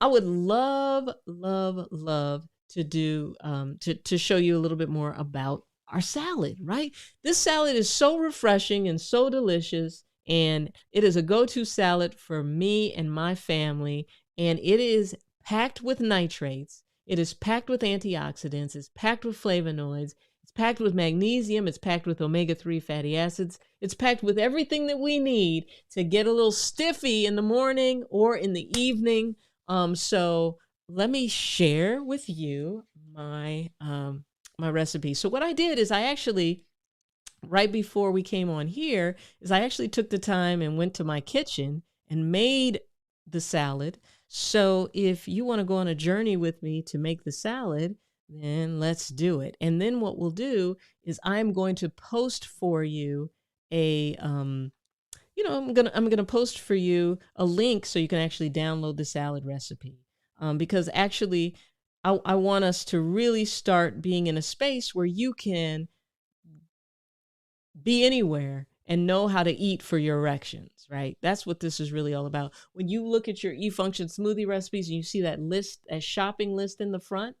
I would love, love, love to do to show you a little bit more about our salad, right? This salad is so refreshing and so delicious, and it is a go-to salad for me and my family, and it is packed with nitrates. It is packed with antioxidants, it's packed with flavonoids, it's packed with magnesium, it's packed with omega-3 fatty acids. It's packed with everything that we need to get a little stiffy in the morning or in the evening. So let me share with you my recipe. So what I did is I actually, right before we came on here, is I actually took the time and went to my kitchen and made the salad. So if you want to go on a journey with me to make the salad, then let's do it. And then what we'll do is I'm going to post for you a I'm gonna post for you a link so you can actually download the salad recipe. Because actually, I want us to really start being in a space where you can be anywhere and know how to eat for your erections, right? That's what this is really all about. When you look at your eFunction smoothie recipes and you see that list, that shopping list in the front,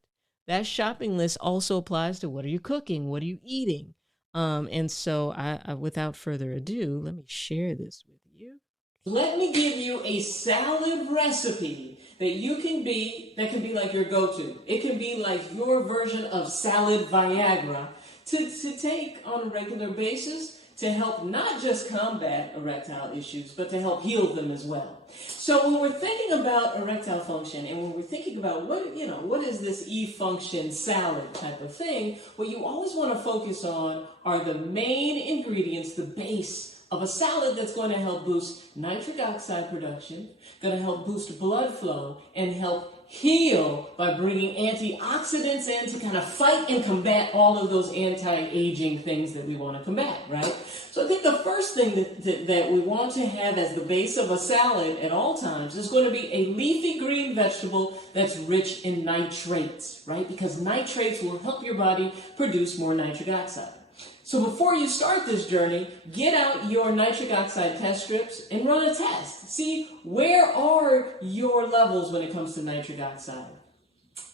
that shopping list also applies to what are you cooking? What are you eating? And so without further ado, let me share this with you. Let me give you a salad recipe that can be like your go-to. It can be like your version of salad Viagra to take on a regular basis to help not just combat erectile issues, but to help heal them as well. So when we're thinking about erectile function and when we're thinking about what is this eFunction salad type of thing, what you always want to focus on are the main ingredients, the base of a salad that's going to help boost nitric oxide production, going to help boost blood flow, and help heal by bringing antioxidants in to kind of fight and combat all of those anti-aging things that we want to combat, right? So I think the first thing that we want to have as the base of a salad at all times is going to be a leafy green vegetable that's rich in nitrates, right? Because nitrates will help your body produce more nitric oxide. So before you start this journey, get out your nitric oxide test strips and run a test. See, where are your levels when it comes to nitric oxide?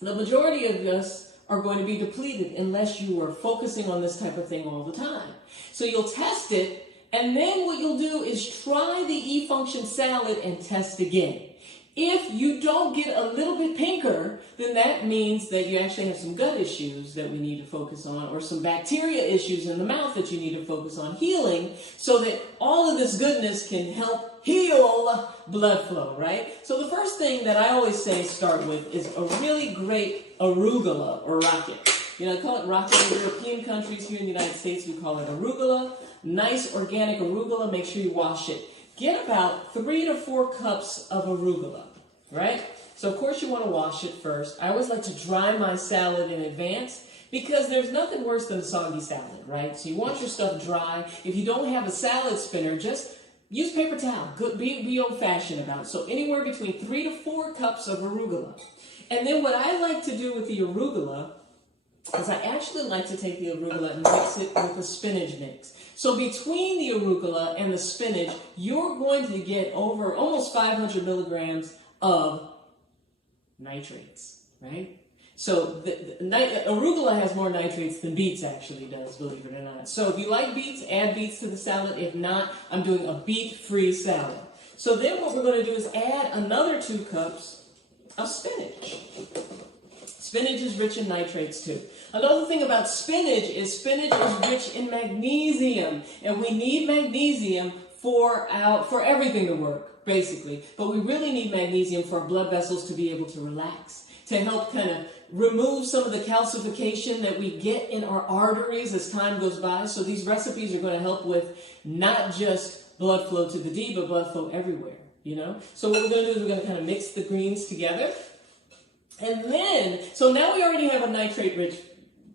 The majority of us are going to be depleted unless you are focusing on this type of thing all the time. So you'll test it, and then what you'll do is try the eFunction salad and test again. If you don't get a little bit pinker, then that means that you actually have some gut issues that we need to focus on, or some bacteria issues in the mouth that you need to focus on healing, so that all of this goodness can help heal blood flow, right? So the first thing that I always say start with is a really great arugula or rocket. You know, I call it rocket in European countries. Here in the United States, we call it arugula. Nice organic arugula. Make sure you wash it. Get about 3 to 4 cups of arugula, right? So of course you want to wash it first. I always like to dry my salad in advance because there's nothing worse than a soggy salad, right? So you want your stuff dry. If you don't have a salad spinner, just use paper towel. Be old-fashioned about it. So anywhere between 3 to 4 cups of arugula. And then what I like to do with the arugula is I actually like to take the arugula and mix it with a spinach mix. So between the arugula and the spinach, you're going to get over almost 500 milligrams of nitrates, right? So arugula has more nitrates than beets actually does, believe it or not. So if you like beets, add beets to the salad. If not, I'm doing a beet-free salad. So then what we're going to do is add another 2 cups of spinach. Spinach is rich in nitrates too. Another thing about spinach is rich in magnesium, and we need magnesium for everything to work, basically. But we really need magnesium for our blood vessels to be able to relax, to help kind of remove some of the calcification that we get in our arteries as time goes by. So these recipes are going to help with not just blood flow to the D, but blood flow everywhere, you know? So what we're going to do is we're going to kind of mix the greens together. And then, so now we already have a nitrate-rich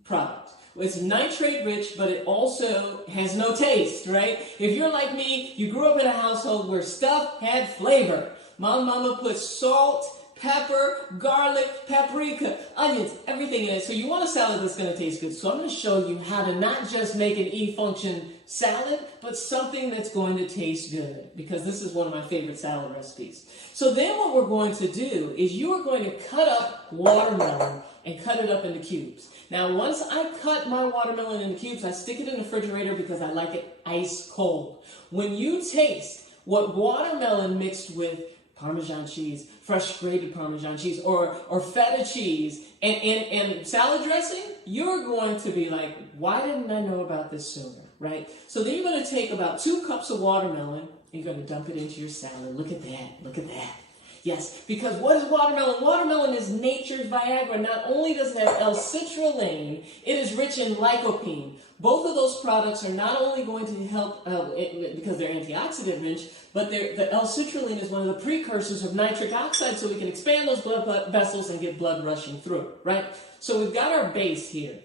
product. It's nitrate-rich, but it also has no taste, right? If you're like me, you grew up in a household where stuff had flavor. Mama put salt, pepper, garlic, paprika, onions, everything in it. So you want a salad that's going to taste good. So I'm going to show you how to not just make an E-function salad, but something that's going to taste good, because this is one of my favorite salad recipes. So then what we're going to do is you are going to cut up watermelon and cut it up into cubes. Now, once I cut my watermelon into cubes, I stick it in the refrigerator because I like it ice cold. When you taste what watermelon mixed with Parmesan cheese, fresh grated Parmesan cheese, or feta cheese, and salad dressing, you're going to be like, why didn't I know about this sooner, right? So then you're going to take about 2 cups of watermelon, and you're going to dump it into your salad. Look at that, look at that. Yes, because what is watermelon? Watermelon is nature's Viagra. Not only does it have L-citrulline, it is rich in lycopene. Both of those products are not only going to help because they're antioxidant rich, but the L-citrulline is one of the precursors of nitric oxide, so we can expand those blood vessels and get blood rushing through, right? So we've got our base here.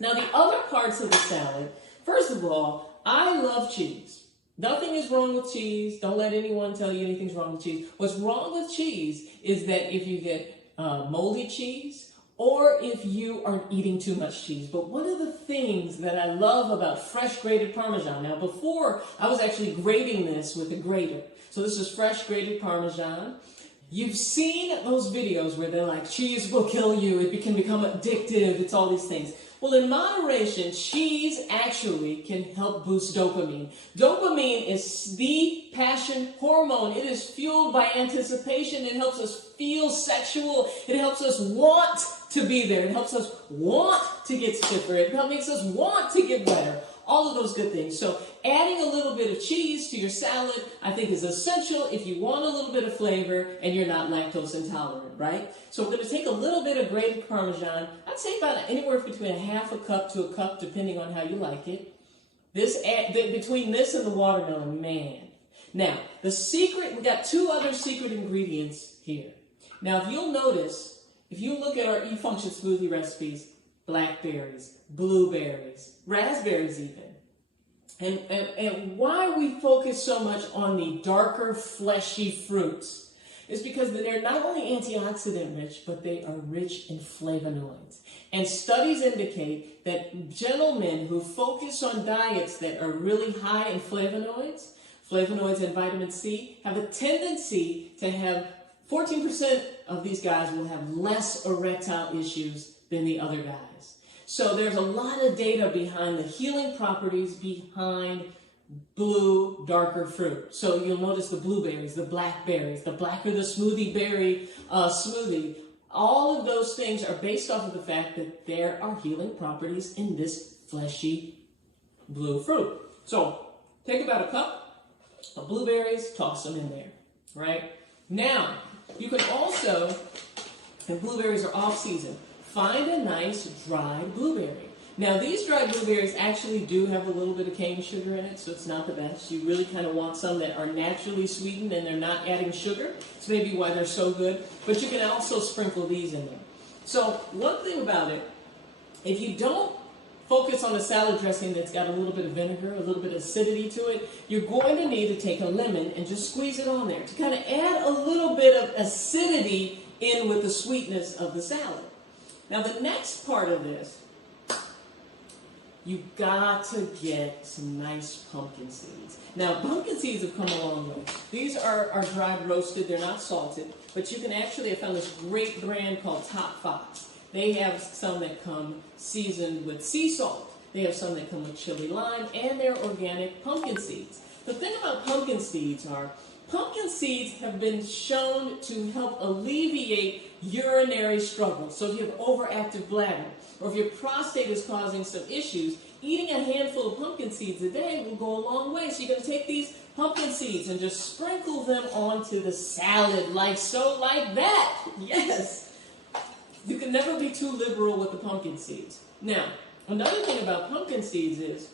Now the other parts of the salad, first of all, I love cheese. Nothing is wrong with cheese. Don't let anyone tell you anything's wrong with cheese. What's wrong with cheese is that if you get moldy cheese or if you are eating too much cheese. But one of the things that I love about fresh grated Parmesan, now before I was actually grating this with a grater. So this is fresh grated Parmesan. You've seen those videos where they're like, cheese will kill you, it can become addictive, it's all these things. Well, in moderation, cheese actually can help boost dopamine. Dopamine is the passion hormone. It is fueled by anticipation. It helps us feel sexual. It helps us want to be there. It helps us want to get stiffer. It makes us want to get wetter. All of those good things. So adding a little bit of cheese to your salad, I think, is essential if you want a little bit of flavor and you're not lactose intolerant, right? So we're going to take a little bit of grated Parmesan. I'd say about anywhere between ½ a cup to a cup, depending on how you like it. Between this and the watermelon, man. Now, the secret, we got 2 other secret ingredients here. Now, if you'll notice, if you look at our E-function smoothie recipes, blackberries, blueberries, raspberries even. And why we focus so much on the darker, fleshy fruits is because they're not only antioxidant rich, but they are rich in flavonoids. And studies indicate that gentlemen who focus on diets that are really high in flavonoids and vitamin C, have a tendency to have 14% of these guys will have less erectile issues than the other guys. So there's a lot of data behind the healing properties behind blue, darker fruit. So you'll notice the blueberries, the blackberries, the blacker the smoothie berry smoothie. All of those things are based off of the fact that there are healing properties in this fleshy blue fruit. So take about a cup of blueberries, toss them in there, right? Now, you can also, and blueberries are off season, find a nice dried blueberry. Now, these dried blueberries actually do have a little bit of cane sugar in it, so it's not the best. You really kind of want some that are naturally sweetened and they're not adding sugar. It's maybe why they're so good. But you can also sprinkle these in there. So one thing about it, if you don't focus on a salad dressing that's got a little bit of vinegar, a little bit of acidity to it, you're going to need to take a lemon and just squeeze it on there to kind of add a little bit of acidity in with the sweetness of the salad. Now, the next part of this, you've got to get some nice pumpkin seeds. Now, pumpkin seeds have come a long way. These are dried roasted. They're not salted. But you can actually, I found this great brand called Top Fox. They have some that come seasoned with sea salt. They have some that come with chili lime, and they're organic pumpkin seeds. The thing about pumpkin seeds have been shown to help alleviate urinary struggles. So if you have overactive bladder, or if your prostate is causing some issues, eating a handful of pumpkin seeds a day will go a long way. So you're going to take these pumpkin seeds and just sprinkle them onto the salad like so, like that. Yes. You can never be too liberal with the pumpkin seeds. Now, another thing about pumpkin seeds is,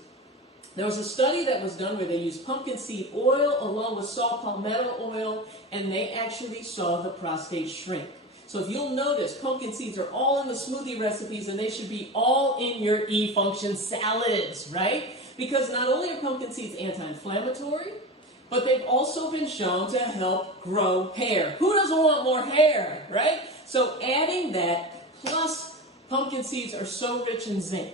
there was a study that was done where they used pumpkin seed oil along with saw palmetto oil, and they actually saw the prostate shrink. So if you'll notice, pumpkin seeds are all in the smoothie recipes, and they should be all in your E-function salads, right? Because not only are pumpkin seeds anti-inflammatory, but they've also been shown to help grow hair. Who doesn't want more hair, right? So adding that, plus pumpkin seeds are so rich in zinc.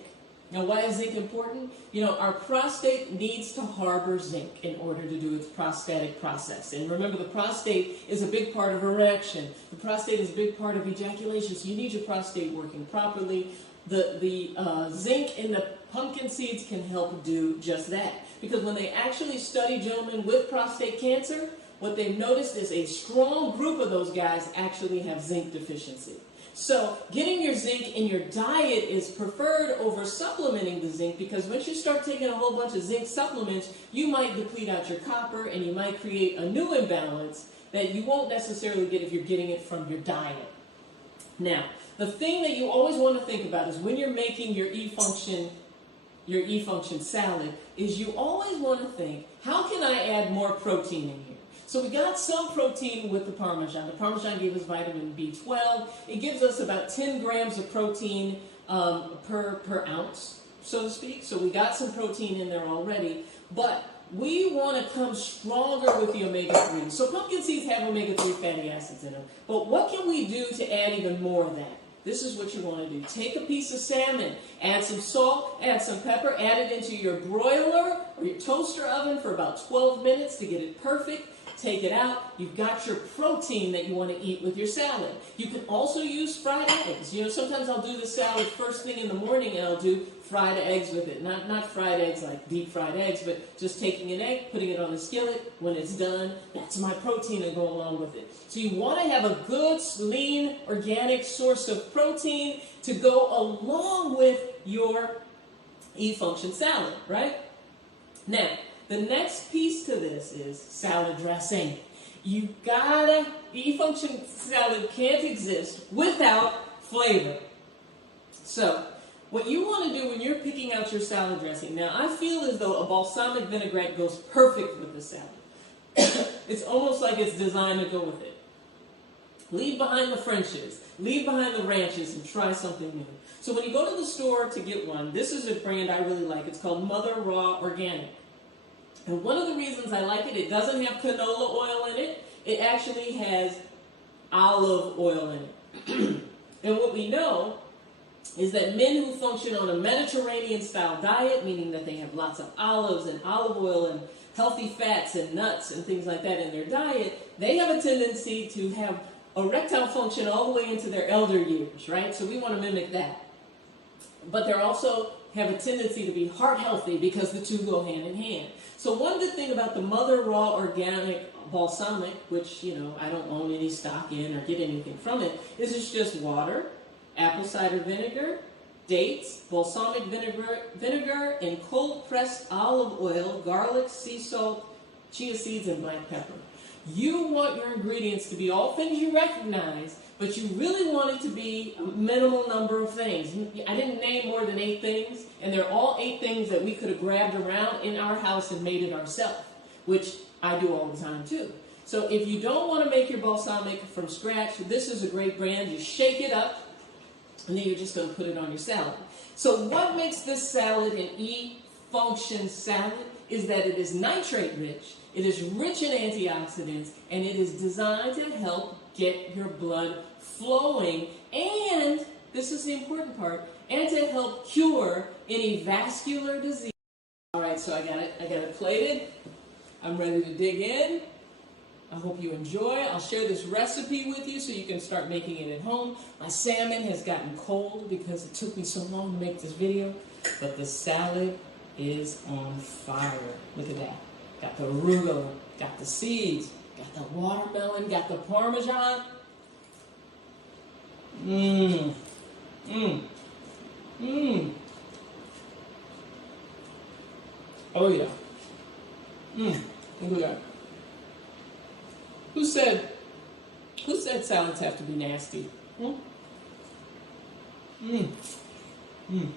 Now, why is zinc important? You know, our prostate needs to harbor zinc in order to do its prostatic process. And remember, the prostate is a big part of erection. The prostate is a big part of ejaculation, so you need your prostate working properly. The zinc in the pumpkin seeds can help do just that. Because when they actually study gentlemen with prostate cancer, what they've noticed is a strong group of those guys actually have zinc deficiency. So getting your zinc in your diet is preferred over supplementing the zinc, because once you start taking a whole bunch of zinc supplements, you might deplete out your copper and you might create a new imbalance that you won't necessarily get if you're getting it from your diet. Now, the thing that you always want to think about is when you're making your E-function salad, is you always want to think, how can I add more protein in here? So we got some protein with the Parmesan. The Parmesan gave us vitamin B12. It gives us about 10 grams of protein per ounce, so to speak. So we got some protein in there already. But we want to come stronger with the omega-3. So pumpkin seeds have omega-3 fatty acids in them. But what can we do to add even more of that? This is what you want to do. Take a piece of salmon, add some salt, add some pepper, add it into your broiler or your toaster oven for about 12 minutes to get it perfect. Take it out. You've got your protein that you want to eat with your salad. You can also use fried eggs. You know, sometimes I'll do the salad first thing in the morning and I'll do fried eggs with it. Not fried eggs like deep fried eggs, but just taking an egg, putting it on the skillet. When it's done, that's my protein and go along with it. So you want to have a good, lean, organic source of protein to go along with your E-function salad, right? Now, the next piece to this is salad dressing. You gotta, E-function salad can't exist without flavor. So, what you want to do when you're picking out your salad dressing, now I feel as though a balsamic vinaigrette goes perfect with the salad. It's almost like it's designed to go with it. Leave behind the Frenches, leave behind the ranches, and try something new. So when you go to the store to get one, this is a brand I really like. It's called Mother Raw Organic. And one of the reasons I like it, it doesn't have canola oil in it. It actually has olive oil in it. And what we know is that men who function on a Mediterranean-style diet, meaning that they have lots of olives and olive oil and healthy fats and nuts and things like that in their diet, they have a tendency to have erectile function all the way into their elder years, right? So we want to mimic that. But they also have a tendency to be heart healthy because the two go hand in hand. So one good thing about the Mother Raw Organic Balsamic, which, you know, I don't own any stock in or get anything from it, is it's just water, apple cider vinegar, dates, balsamic vinegar, and cold-pressed olive oil, garlic, sea salt, chia seeds, and black pepper. You want your ingredients to be all things you recognize, but you really want it to be a minimal number of things. I didn't name more than 8 things, and they're all 8 things that we could have grabbed around in our house and made it ourselves, which I do all the time too. So if you don't want to make your balsamic from scratch, this is a great brand. You shake it up, and then you're just going to put it on your salad. So what makes this salad an E-function salad is that it is nitrate rich, it is rich in antioxidants, and it is designed to help get your blood flowing, and, this is the important part, and to help cure any vascular disease. Alright, so I got it plated. I'm ready to dig in. I hope you enjoy. I'll share this recipe with you so you can start making it at home. My salmon has gotten cold because it took me so long to make this video, but the salad is on fire. Look at that. Got the arugula, got the seeds, got the watermelon, got the Parmesan. Mmm. Mmm. Mmm. Oh yeah. Mmm. Look at that. Who said salads have to be nasty? Hmm? Mmm. Mmm.